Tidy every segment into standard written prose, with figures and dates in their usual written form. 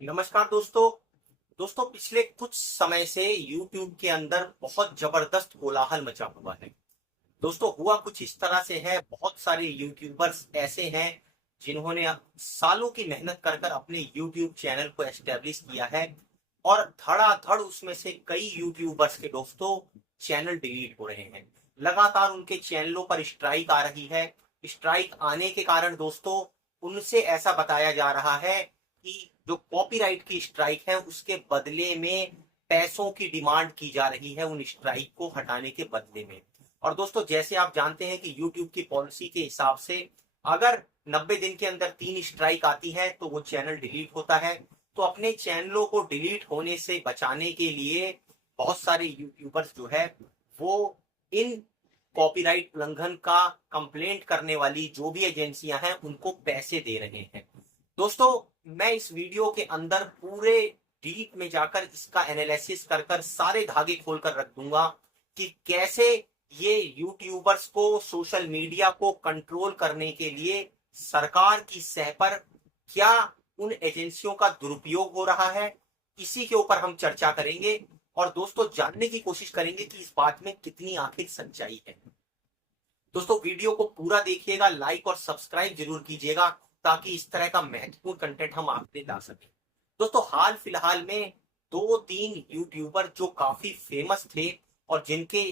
नमस्कार दोस्तों। पिछले कुछ समय से YouTube के अंदर बहुत जबरदस्त कोलाहल मचा हुआ है। दोस्तों, हुआ कुछ इस तरह से है, बहुत सारे यूट्यूबर्स ऐसे हैं जिन्होंने सालों की मेहनत कर कर अपने YouTube चैनल को एस्टेब्लिश किया है और धड़ाधड़ उसमें से कई यूट्यूबर्स के दोस्तों चैनल डिलीट हो रहे हैं। लगातार उनके चैनलों पर स्ट्राइक आ रही है। स्ट्राइक आने के कारण दोस्तों उनसे ऐसा बताया जा रहा है कि जो कॉपीराइट की स्ट्राइक है उसके बदले में पैसों की डिमांड की जा रही है उन स्ट्राइक को हटाने के बदले में। और दोस्तों, जैसे आप जानते हैं कि YouTube की पॉलिसी के हिसाब से अगर 90 दिन के अंदर 3 स्ट्राइक आती है तो वो चैनल डिलीट होता है। तो अपने चैनलों को डिलीट होने से बचाने के लिए बहुत सारे यूट्यूबर्स जो है वो इन कॉपीराइट उल्लंघन का कंप्लेंट करने वाली जो भी एजेंसियां हैं उनको पैसे दे रहे हैं। दोस्तों, मैं इस वीडियो के अंदर पूरे डीप में जाकर इसका एनालिसिस कर कर सारे धागे खोलकर रख दूंगा कि कैसे ये यूट्यूबर्स को, सोशल मीडिया को कंट्रोल करने के लिए सरकार की सह पर क्या उन एजेंसियों का दुरुपयोग हो रहा है। इसी के ऊपर हम चर्चा करेंगे और दोस्तों जानने की कोशिश करेंगे कि इस बात में कितनी आखिर सच्चाई है। दोस्तों, वीडियो को पूरा देखिएगा, लाइक और सब्सक्राइब जरूर कीजिएगा ताकि इस तरह का महत्वपूर्ण कंटेंट हम आपसे ला सकें। दोस्तों, हाल फिलहाल में 2-3 यूट्यूबर जो काफी फेमस थे और जिनके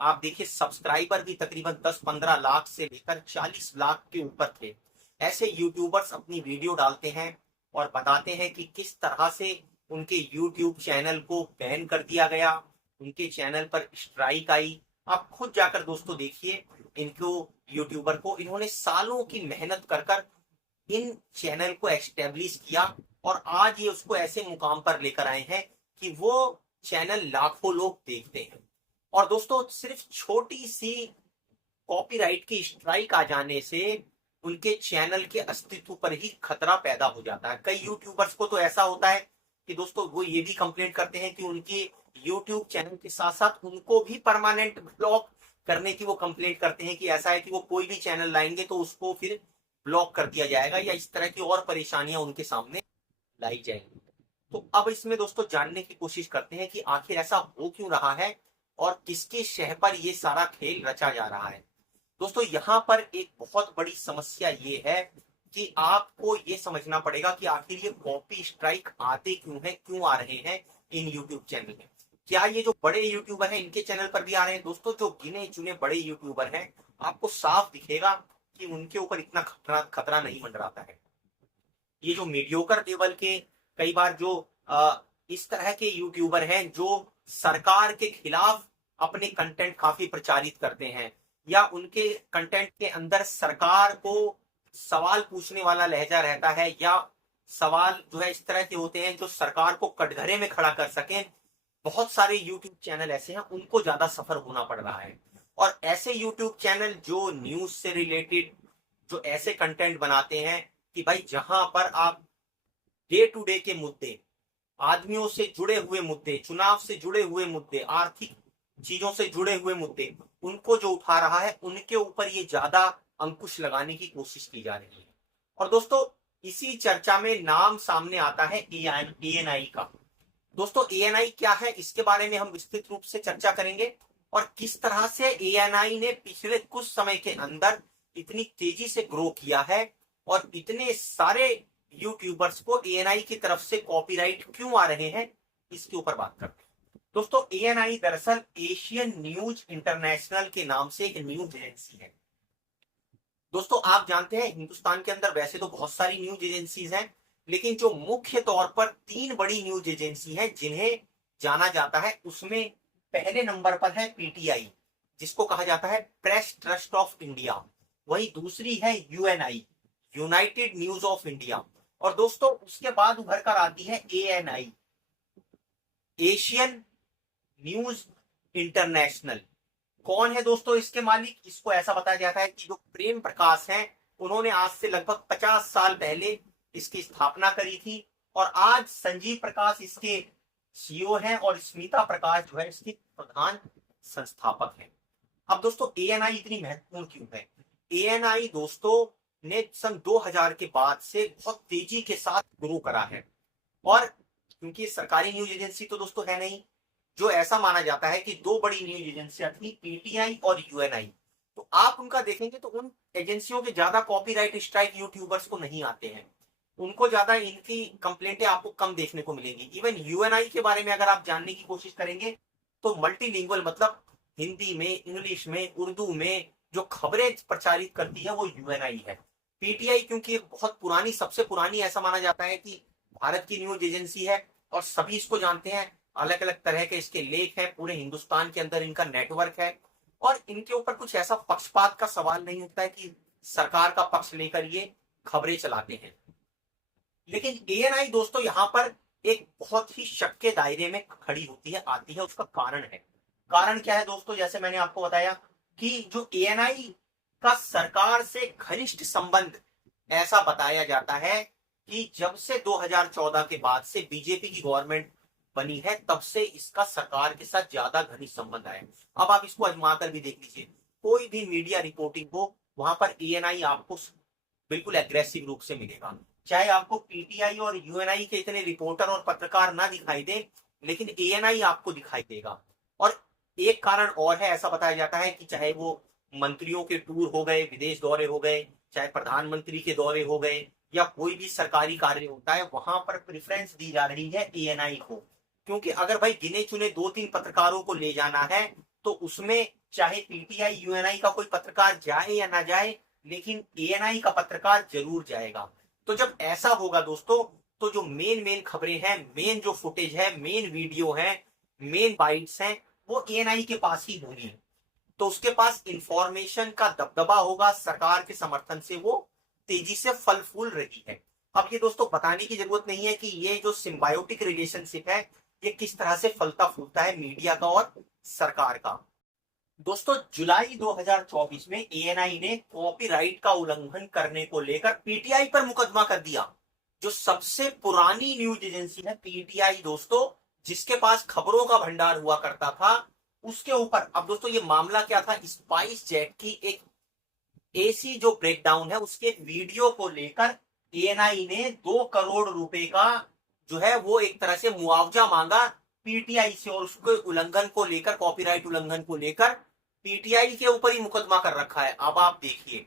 आप देखिए सब्सक्राइबर भी तकरीबन 10-15 लाख से लेकर 40 लाख के ऊपर थे, ऐसे यूट्यूबर्स अपनी वीडियो डालते हैं और बताते हैं कि किस तरह से उनके यूट्यूब चैनल को बैन कर दिया गया, उनके चैनल पर स्ट्राइक आई। आप खुद जाकर दोस्तों देखिए इनको, यूट्यूबर को इन्होंने सालों की मेहनत कर कर इन चैनल को एस्टेब्लिश किया और आज ये उसको ऐसे मुकाम पर लेकर आए हैं कि वो चैनल लाखों लोग देखते हैं। और दोस्तों, सिर्फ छोटी सी कॉपीराइट की स्ट्राइक आ जाने से उनके चैनल के अस्तित्व पर ही खतरा पैदा हो जाता है। कई यूट्यूबर्स को तो ऐसा होता है कि दोस्तों वो ये भी कंप्लेंट करते हैं कि उनके यूट्यूब चैनल के साथ साथ उनको भी परमानेंट ब्लॉक करने की वो कंप्लेंट करते हैं कि ऐसा है कि वो कोई भी चैनल लाएंगे तो उसको फिर ब्लॉक कर दिया जाएगा या इस तरह की और परेशानियां उनके सामने लाई जाएंगी। तो अब इसमें दोस्तों जानने की कोशिश करते हैं कि आखिर ऐसा हो क्यों रहा है और किसके शह पर ये सारा खेल रचा जा रहा है। दोस्तों, यहाँ पर एक बहुत बड़ी समस्या ये है कि आपको ये समझना पड़ेगा कि आखिर ये कॉपी स्ट्राइक आते क्यों हैं, क्यों आ रहे हैं इन यूट्यूब चैनल में। क्या ये जो बड़े यूट्यूबर हैं इनके चैनल पर भी आ रहे हैं? दोस्तों, जो गिने चुने बड़े यूट्यूबर हैं आपको साफ दिखेगा कि उनके ऊपर इतना खतरा खतरा नहीं मंडराता है। ये जो मीडियोकर लेवल के कई बार जो इस तरह के यूट्यूबर हैं जो सरकार के खिलाफ अपने कंटेंट काफी प्रचारित करते हैं या उनके कंटेंट के अंदर सरकार को सवाल पूछने वाला लहजा रहता है या सवाल जो है इस तरह के होते हैं जो सरकार को कटघरे में खड़ा कर सकें, बहुत सारे यूट्यूब चैनल ऐसे हैं उनको ज्यादा सफर होना पड़ रहा है। और ऐसे यूट्यूब चैनल जो न्यूज से रिलेटेड जो ऐसे कंटेंट बनाते हैं कि भाई जहां पर आप डे टू डे के मुद्दे, आदमियों से जुड़े हुए मुद्दे, चुनाव से जुड़े हुए मुद्दे, आर्थिक चीजों से जुड़े हुए मुद्दे, उनको जो उठा रहा है उनके ऊपर ये ज्यादा अंकुश लगाने की कोशिश की जा रही है। और दोस्तों, इसी चर्चा में नाम सामने आता है एएनआई का। दोस्तों, एएनआई क्या है इसके बारे में हम विस्तृत रूप से चर्चा करेंगे और किस तरह से एएनआई ने पिछले कुछ समय के अंदर इतनी तेजी से ग्रो किया है और इतने सारे यूट्यूबर्स को एएनआई की तरफ से कॉपीराइट क्यों आ रहे हैं, इसके ऊपर बात करते हैं। दोस्तों, एएनआई दरअसल एशियन न्यूज इंटरनेशनल के नाम से एक न्यूज एजेंसी है। दोस्तों, आप जानते हैं हिंदुस्तान के अंदर वैसे तो बहुत सारी न्यूज एजेंसीज हैं, लेकिन जो मुख्य तौर पर 3 बड़ी न्यूज एजेंसी हैं जिन्हें जाना जाता है उसमें पहले नंबर पर है पीटीआई, जिसको कहा जाता है प्रेस ट्रस्ट ऑफ इंडिया। वही दूसरी है Uni, United news of India. और दोस्तों उसके बाद उभर कर आती है एएनआई, एशियन न्यूज इंटरनेशनल। कौन है दोस्तों इसके मालिक? इसको ऐसा बताया जाता है कि जो प्रेम प्रकाश हैं उन्होंने आज से लगभग 50 साल पहले इसकी स्थापना करी थी और आज संजीव प्रकाश इसके सीईओ हैं और स्मिता प्रकाश जो है इसकी प्रधान संस्थापक है। अब दोस्तों, एएनआई इतनी महत्वपूर्ण क्यों है? एएनआई दोस्तों ने सन 2000 के बाद से बहुत तेजी के साथ ग्रो करा है और क्योंकि सरकारी न्यूज एजेंसी तो दोस्तों है नहीं, जो ऐसा माना जाता है कि दो बड़ी न्यूज एजेंसियां थी, पीटीआई और यूएनआई। तो आप उनका देखेंगे तो उन एजेंसियों के ज्यादा कॉपीराइट स्ट्राइक यूट्यूबर्स को नहीं आते हैं, उनको ज्यादा इनकी कंप्लेंटें आपको कम देखने को मिलेंगी। इवन यूएनआई के बारे में अगर आप जानने की कोशिश करेंगे तो मल्टीलिंगुअल मतलब हिंदी में, इंग्लिश में, उर्दू में जो खबरें प्रचारित करती है वो यूएनआई है। पीटीआई क्योंकि एक बहुत पुरानी, सबसे पुरानी ऐसा माना जाता है कि भारत की न्यूज एजेंसी है और सभी इसको जानते हैं, अलग अलग तरह के इसके लेख हैं, पूरे हिंदुस्तान के अंदर इनका नेटवर्क है और इनके ऊपर कुछ ऐसा पक्षपात का सवाल नहीं उठता है कि सरकार का पक्ष लेकर ये खबरें चलाते हैं। लेकिन एएनआई दोस्तों यहाँ पर एक बहुत ही शक के दायरे में खड़ी होती है, आती है। उसका कारण है, कारण क्या है दोस्तों, जैसे मैंने आपको बताया कि जो एएनआई का सरकार से घनिष्ठ संबंध ऐसा बताया जाता है कि जब से 2014 के बाद से बीजेपी की गवर्नमेंट बनी है तब से इसका सरकार के साथ ज्यादा घनिष्ठ संबंध है। अब आप इसको आजमा कर भी देख लीजिए, कोई भी मीडिया रिपोर्टिंग हो वहां पर एएनआई आपको बिल्कुल एग्रेसिव रूप से मिलेगा। चाहे आपको पीटीआई और यूएनआई के इतने रिपोर्टर और पत्रकार ना दिखाई दे, लेकिन एएनआई आपको दिखाई देगा। और एक कारण और है, ऐसा बताया जाता है कि चाहे वो मंत्रियों के टूर हो गए, विदेश दौरे हो गए, चाहे प्रधानमंत्री के दौरे हो गए या कोई भी सरकारी कार्य होता है, वहां पर प्रेफरेंस दी जा रही है एएनआई को। क्योंकि अगर भाई गिने चुने 2-3 पत्रकारों को ले जाना है तो उसमें चाहे पीटीआई यूएनआई का कोई पत्रकार जाए या ना जाए, लेकिन एएनआई का पत्रकार जरूर जाएगा। तो जब ऐसा होगा दोस्तों, तो जो मेन खबरें हैं, मेन जो फुटेज है, मेन वीडियो है, मेन बाइट्स हैं, वो एएनआई के पास ही होंगी। तो उसके पास इंफॉर्मेशन का दबदबा होगा, सरकार के समर्थन से वो तेजी से फल फूल रही है। अब ये दोस्तों बताने की जरूरत नहीं है कि ये जो सिम्बायोटिक रिलेशनशिप है ये किस तरह से फलता फूलता है मीडिया का और सरकार का। दोस्तों जुलाई 2024 में एएनआई ने कॉपीराइट का उल्लंघन करने को लेकर पीटीआई पर मुकदमा कर दिया। जो सबसे पुरानी न्यूज एजेंसी है पीटीआई दोस्तों, जिसके पास खबरों का भंडार हुआ करता था, उसके ऊपर अब दोस्तों ये मामला क्या था, स्पाइस जेट की एक एसी जो ब्रेकडाउन है उसके वीडियो को लेकर एएनआई ने 2 करोड़ रुपए का जो है वो एक तरह से मुआवजा मांगा पीटीआई से, और उसके उल्लंघन को लेकर, कॉपीराइट उल्लंघन को लेकर पीटीआई के ऊपर ही मुकदमा कर रखा है। अब आप देखिए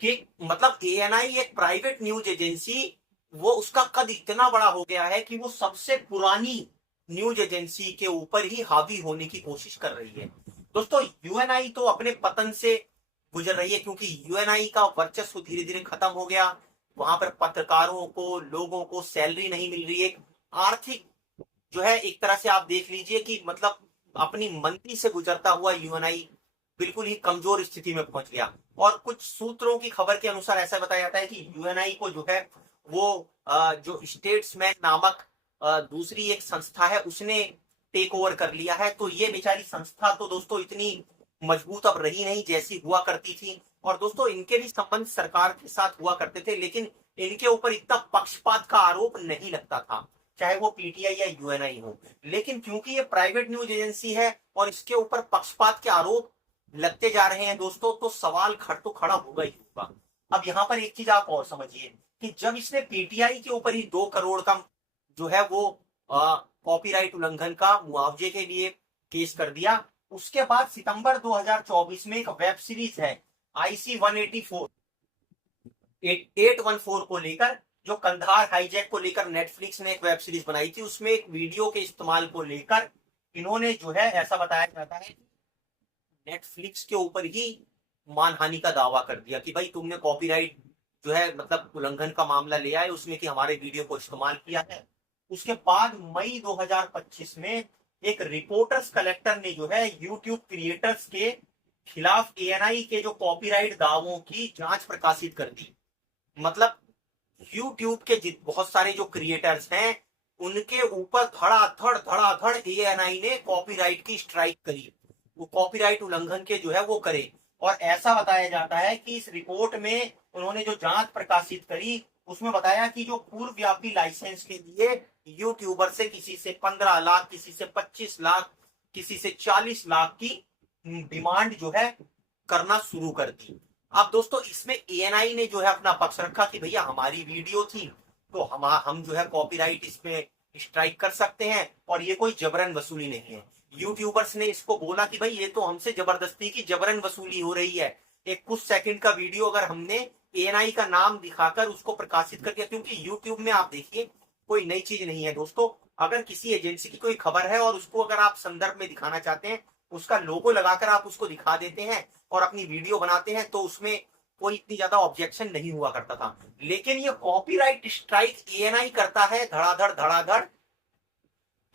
कि मतलब एएनआई एक प्राइवेट न्यूज एजेंसी, वो उसका कद इतना बड़ा हो गया है कि वो सबसे पुरानी न्यूज एजेंसी के ऊपर ही हावी होने की कोशिश कर रही है। दोस्तों यूएनआई तो अपने पतन से गुजर रही है, क्योंकि यूएनआई का वर्चस्व धीरे धीरे खत्म हो गया। वहां पर पत्रकारों को, लोगों को सैलरी नहीं मिल रही है, आर्थिक जो है एक तरह से आप देख लीजिए कि मतलब अपनी मंदी से गुजरता हुआ यूएनआई बिल्कुल ही कमजोर स्थिति में पहुंच गया। और कुछ सूत्रों की खबर के अनुसार ऐसा बताया जाता है कि यूएनआई को जो है वो जो स्टेट्समैन नामक दूसरी एक संस्था है उसने टेक ओवर कर लिया है। तो ये बेचारी संस्था तो दोस्तों इतनी मजबूत अब रही नहीं जैसी हुआ करती थी। और दोस्तों इनके भी संबंध सरकार के साथ हुआ करते थे, लेकिन इनके ऊपर इतना पक्षपात का आरोप नहीं लगता था, चाहे वो पीटीआई या यूएनआई हो। लेकिन क्योंकि ये प्राइवेट न्यूज एजेंसी है और इसके ऊपर पक्षपात के आरोप लगते जा रहे हैं दोस्तों, तो सवाल तो खड़ा होगा ही होगा। अब यहाँ पर एक चीज आप और समझिए कि जब इसने पीटीआई के ऊपर ही 2 करोड़ का जो है वो कॉपीराइट उल्लंघन का मुआवजे के लिए केस कर दिया, उसके बाद सितंबर 2024 में एक वेब सीरीज है IC 814 को लेकर, जो कंधार हाईजैक को लेकर नेटफ्लिक्स ने एक वेब सीरीज बनाई थी, उसमें एक वीडियो के इस्तेमाल को लेकर इन्होंने जो है ऐसा बताया जाता है नेटफ्लिक्स के ऊपर ही मानहानि का दावा कर दिया कि भाई तुमने कॉपीराइट जो है मतलब उल्लंघन का मामला ले आए उसमें कि हमारे वीडियो को इस्तेमाल किया है। उसके बाद मई 2025 में एक रिपोर्टर्स कलेक्टर ने जो है यूट्यूब क्रिएटर्स के खिलाफ एएनआई के जो कॉपीराइट दावों की जांच प्रकाशित कर दी। मतलब यूट्यूब के बहुत सारे जो क्रिएटर्स हैं उनके ऊपर धड़ाधड़ एएनआई ने कॉपीराइट की स्ट्राइक करी, वो कॉपीराइट उल्लंघन के जो है वो करे। और ऐसा बताया जाता है कि इस रिपोर्ट में उन्होंने जो जांच प्रकाशित करी उसमें बताया कि जो पूर्व व्यापी लाइसेंस के लिए यूट्यूबर से किसी से 15 लाख, किसी से 25 लाख, किसी से 40 लाख की डिमांड जो है करना शुरू कर दी। अब दोस्तों इसमें एएनआई ने जो है अपना पक्ष रखा कि भैया हमारी वीडियो थी, तो हम जो है कॉपीराइट इसमें स्ट्राइक कर सकते हैं, और ये कोई जबरन वसूली नहीं है। यूट्यूबर्स ने इसको बोला कि भाई ये तो हमसे जबरदस्ती की जबरन वसूली हो रही है। एक कुछ सेकंड का वीडियो अगर हमने एएनआई का नाम दिखाकर उसको प्रकाशित कर दिया, क्योंकि यूट्यूब में आप देखिए कोई नई चीज नहीं है दोस्तों। अगर किसी एजेंसी की कोई खबर है और उसको अगर आप संदर्भ में दिखाना चाहते हैं, उसका लोगो लगाकर आप उसको दिखा देते हैं और अपनी वीडियो बनाते हैं, तो उसमें कोई इतनी ज्यादा ऑब्जेक्शन नहीं हुआ करता था। लेकिन ये कॉपीराइट स्ट्राइक एएनआई करता है धड़ाधड़ धड़ाधड़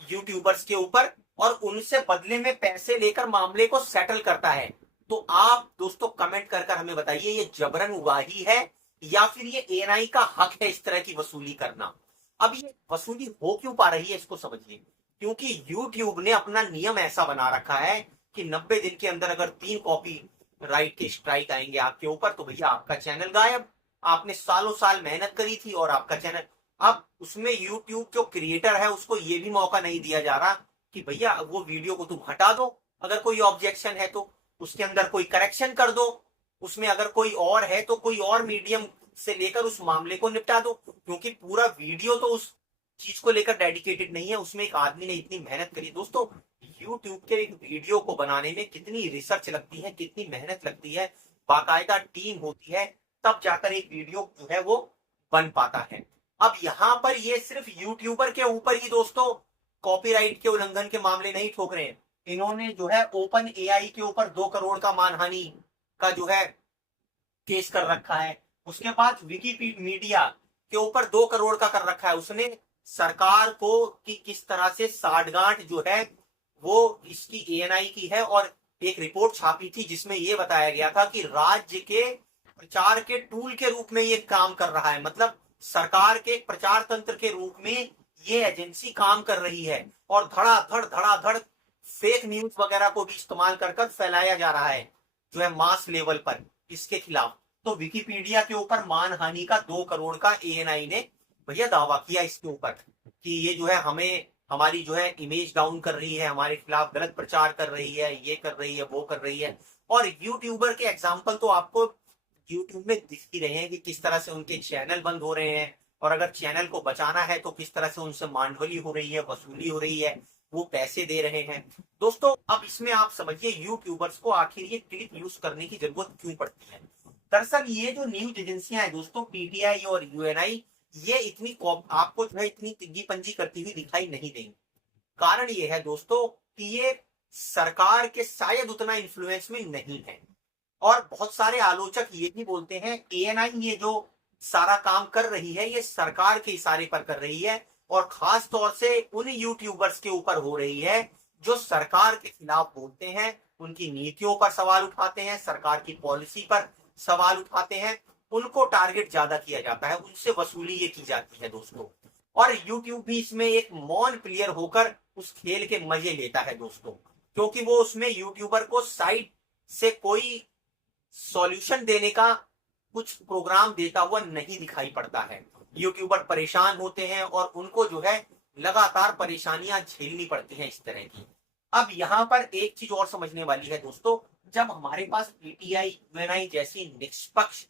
यूट्यूबर्स के ऊपर, और उनसे बदले में पैसे लेकर मामले को सेटल करता है। तो आप दोस्तों कमेंट कर कर हमें बताइए, ये जबरन उगाही है या फिर ये एएनआई का हक है इस तरह की वसूली करना। अब ये वसूली हो क्यों पा रही है इसको समझिए। क्योंकि यूट्यूब ने अपना नियम ऐसा बना रखा है कि 90 दिन के अंदर अगर 3 कॉपी राइट के स्ट्राइक आएंगे आपके ऊपर, तो भैया आपका चैनल गायब। आपने सालों साल मेहनत करी थी और आपका चैनल, अब उसमें यूट्यूब जो क्रिएटर है उसको ये भी मौका नहीं दिया जा रहा कि भैया वो वीडियो को तुम हटा दो, अगर कोई ऑब्जेक्शन है तो उसके अंदर कोई करेक्शन कर दो, उसमें अगर कोई और है तो कोई और मीडियम से लेकर उस मामले को निपटा दो। क्योंकि पूरा वीडियो तो उस चीज को लेकर डेडिकेटेड नहीं है, उसमें एक आदमी ने इतनी मेहनत करी। दोस्तों यूट्यूब के एक वीडियो को बनाने में कितनी रिसर्च लगती है, कितनी मेहनत लगती है, बाकायदा टीम होती है, तब जाकर एक वीडियो जो है वो बन पाता है। अब यहाँ पर ये सिर्फ यूट्यूबर के ऊपर ही दोस्तों कॉपीराइट के उल्लंघन के मामले नहीं ठोक रहे हैं, इन्होंने जो है ओपन एआई के ऊपर 2 करोड़ का मानहानि का जो है केस कर रखा है। उसके बाद विकीमीडिया के ऊपर 2 करोड़ का कर रखा है। उसने सरकार को कि किस तरह से साठगांठ जो है वो इसकी एएनआई की है, और एक रिपोर्ट छापी थी जिसमें यह बताया गया था कि राज्य के प्रचार के टूल के रूप में ये काम कर रहा है। मतलब सरकार के प्रचार तंत्र के रूप में ये एजेंसी काम कर रही है, और धड़ाधड़ फेक न्यूज वगैरह को भी इस्तेमाल कर फैलाया जा रहा है जो है मास लेवल पर इसके खिलाफ। तो विकिपीडिया के ऊपर मानहानि का 2 करोड़ का एएनआई ने भैया दावा किया इसके ऊपर कि ये जो है हमें हमारी जो है इमेज डाउन कर रही है, हमारे खिलाफ गलत प्रचार कर रही है, ये कर रही है, वो कर रही है। और यूट्यूबर के एग्जाम्पल तो आपको यूट्यूब में दिख ही रहे हैं कि किस तरह से उनके चैनल बंद हो रहे हैं, और अगर चैनल को बचाना है तो किस तरह से उनसे मांडवली हो रही है, वसूली हो रही है, वो पैसे दे रहे हैं। दोस्तों अब इसमें आप समझिए यूट्यूबर्स को आखिर ये क्लिप यूज करने की जरूरत क्यों पड़ती है। दरअसल ये जो न्यूज एजेंसियां हैं दोस्तों, पीटीआई और यूएनआई, ये इतनी आपको जो है इतनी तिग्गी पंजी करती हुई दिखाई नहीं देंगी। कारण ये है दोस्तों कि ये सरकार के शायद उतना इन्फ्लुएंस में नहीं है, और बहुत सारे आलोचक ये भी बोलते हैं एएनआई ये जो सारा काम कर रही है ये सरकार के इशारे पर कर रही है, और खास तौर से उन यूट्यूबर्स के ऊपर हो रही है जो सरकार के खिलाफ बोलते हैं, उनकी नीतियों पर सवाल उठाते हैं, सरकार की पॉलिसी पर सवाल उठाते हैं, उनको टारगेट ज्यादा किया जाता है, उनसे वसूली ये की जाती है दोस्तों। और यूट्यूब भी इसमें एक मॉन प्लेयर होकर उस खेल के मजे लेता है दोस्तों, क्योंकि वो उसमें यूट्यूबर को साइड से कोई सॉल्यूशन देने का कुछ प्रोग्राम देता हुआ नहीं दिखाई पड़ता है। यूट्यूबर परेशान होते हैं और उनको जो है लगातार परेशानियां झेलनी पड़ती हैं इस तरह की। अब यहाँ पर एक चीज और समझने वाली है दोस्तों, जब हमारे पास पीटीआई यूएनआई जैसी निष्पक्ष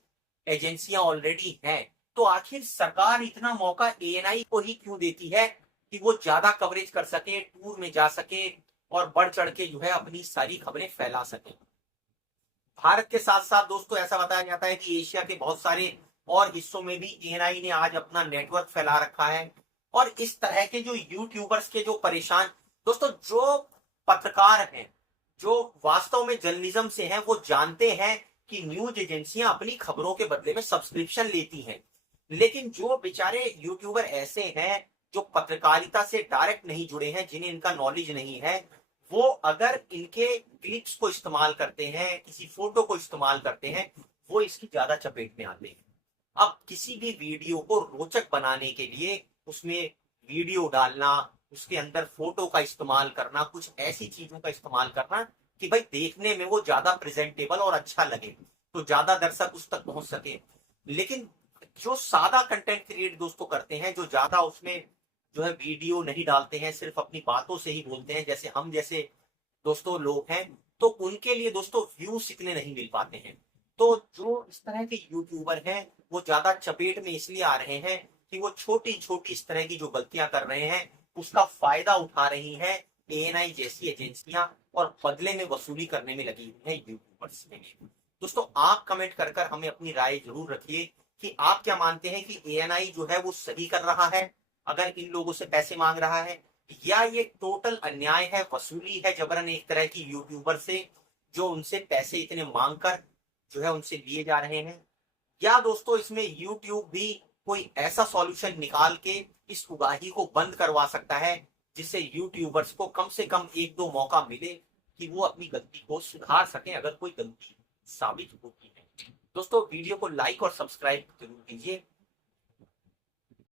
एजेंसियां ऑलरेडी हैं, तो आखिर सरकार इतना मौका एएनआई को ही क्यों देती है कि वो ज्यादा कवरेज कर सके, टूर में जा सके, और बढ़ चढ़ के जो है अपनी सारी खबरें फैला सके। भारत के साथ साथ दोस्तों ऐसा बताया जाता है कि एशिया के बहुत सारे और हिस्सों में भी एएनआई ने आज अपना नेटवर्क फैला रखा है। और इस तरह के जो यूट्यूबर्स के जो परेशान दोस्तों, जो पत्रकार हैं, जो वास्तव में जर्नलिज्म से हैं, वो जानते हैं कि न्यूज एजेंसियां अपनी खबरों के बदले में सब्सक्रिप्शन लेती हैं। लेकिन जो बेचारे यूट्यूबर ऐसे हैं जो पत्रकारिता से डायरेक्ट नहीं जुड़े हैं, जिन्हें इनका नॉलेज नहीं है, वो अगर इनके क्लिप्स को इस्तेमाल करते हैं, किसी फोटो को इस्तेमाल करते हैं, वो इसकी ज्यादा चपेट में आते हैं। अब किसी भी वीडियो को रोचक बनाने के लिए उसमें वीडियो डालना, उसके अंदर फोटो का इस्तेमाल करना, कुछ ऐसी चीजों का इस्तेमाल करना कि भाई देखने में वो ज्यादा प्रेजेंटेबल और अच्छा लगे, तो ज्यादा दर्शक उस तक पहुंच सके। लेकिन जो सादा कंटेंट क्रिएट दोस्तों करते हैं, जो ज्यादा उसमें जो है वीडियो नहीं डालते हैं, सिर्फ अपनी बातों से ही बोलते हैं, जैसे हम जैसे दोस्तों लोग हैं, तो उनके लिए दोस्तों व्यूज इतने नहीं मिल पाते हैं। तो जो इस तरह के यूट्यूबर हैं वो ज्यादा चपेट में इसलिए आ रहे हैं कि वो छोटी छोटी इस तरह की जो गलतियां कर रहे हैं उसका फायदा उठा रही हैं एएनआई जैसी एजेंसियां और बदले में वसूली करने में लगी हुई है यूट्यूबर्स के लिए। दोस्तों आप कमेंट कर कर हमें अपनी राय जरूर रखिए कि आप क्या मानते हैं कि एएनआई जो है वो सही कर रहा है अगर इन लोगों से पैसे मांग रहा है, या ये टोटल अन्याय है, वसूली है जबरन एक तरह की यूट्यूबर से जो उनसे पैसे इतने मांग कर जो है उनसे लिए जा रहे हैं। या दोस्तों इसमें यूट्यूब भी कोई ऐसा सॉल्यूशन निकाल के इस उगाही को बंद करवा सकता है जिससे यूट्यूबर्स को कम से कम एक दो मौका मिले कि वो अपनी गलती को सुधार सकें अगर कोई गलती साबित होती है। दोस्तों वीडियो को लाइक और सब्सक्राइब जरूर कीजिए।